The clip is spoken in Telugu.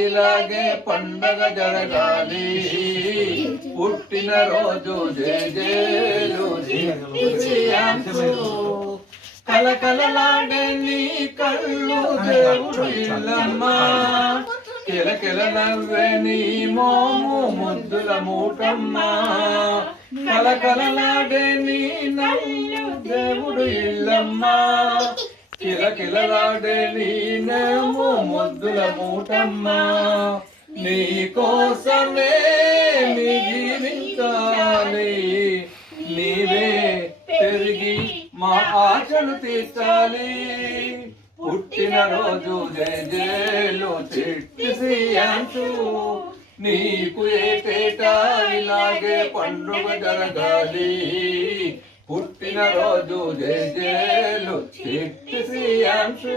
ఇలాగే పండగ జరగాలి? పుట్టిన రోజు కల చిట్టి కలకలలాడే నీ కళ్ళు దేవుడు ఇల్లమ్మా. కిలకిల నవ్వే నీ మోము ముద్దుల మూటమ్మా. కలకలలాడే నీ నవ్వు దేవుడు ఇల్లమ్మా. కిలకిలలాడే నీ నేము ముద్దుల మూటమ్మా. నీ కోసమే నీ జీవించాలి నీవే పెరిగి మా ఆశలు తీర్చాలి. పుట్టిన రోజు జయ జయలు చిట్టి శ్రీయాంశు. నీకు ఏటేటా ఇలాగే పండుగ జరగాలి? పుట్టిన రోజు జయ జయలు చిట్టి శ్రీయాంశు